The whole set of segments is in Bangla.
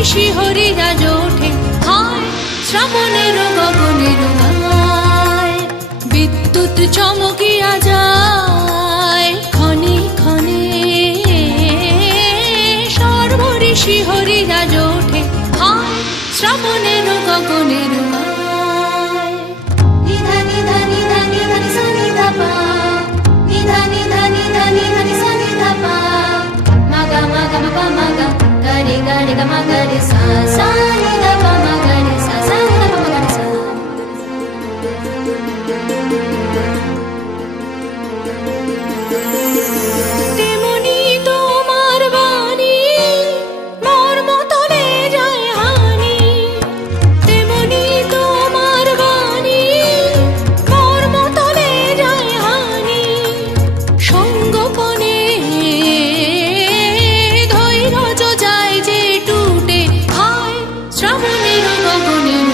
ঋষি হরিরাজ ওঠে হায় শ্রাবণের গগনের গায় বিদ্যুৎ চমকিয়া যায় ক্ষণে ক্ষণে সর্ব ঋষি হরিরাজ ওঠে হায় শ্রাবণের গগনের গায় নিধা নিধা নিধা নিধা সা নিধা পা নিধা নিধা নিধা নিধা সা নিধা পা মাগা মাগা মা মাগা গরে গরে গা মা গরে সা সা নিধা পা মা গরে সা সা নিধা পা মা গরে সা তেমনি তোমার বাণী মর্ম তলে যায় হানি তেমনি তোমার বাণী মর্ম তলে যায় হানি সঙ্গোপনে ধৈর্য যায় যে টুটে হায় শ্রাবণের গগনের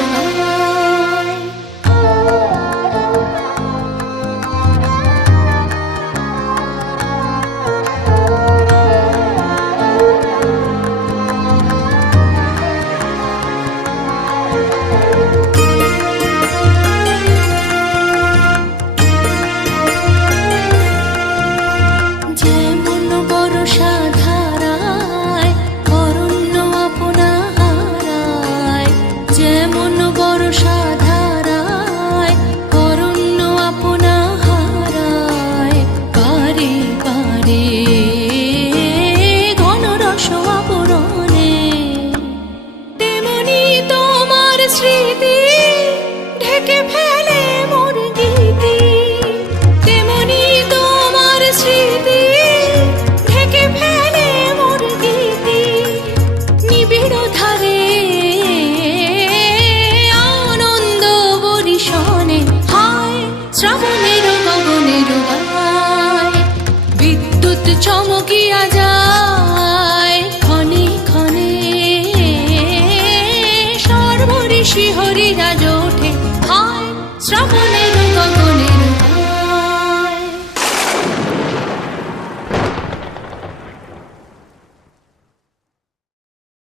যেমন বর্ষা ধারায় অরণ্য আপনা হারায় যেমন বর্ষা ধারায় অরণ্য আপনা হারায় পারে পারে ঘন রস আবরণে তেমনি তোমার স্মৃতি ঢেকে ফেলে মোর গীতি তেমনি তোমার স্মৃতি ঢেকে ফেলে মোর গীতি নিবিড় ধারে আনন্দ বরিশনে হায় শ্রাবণের গগনের গায় বিদ্যুৎ চমকিয়া যায় ক্ষণে ক্ষণে সর্ব ঋষি হরিরাজ ওঠে হায় শ্রাবণের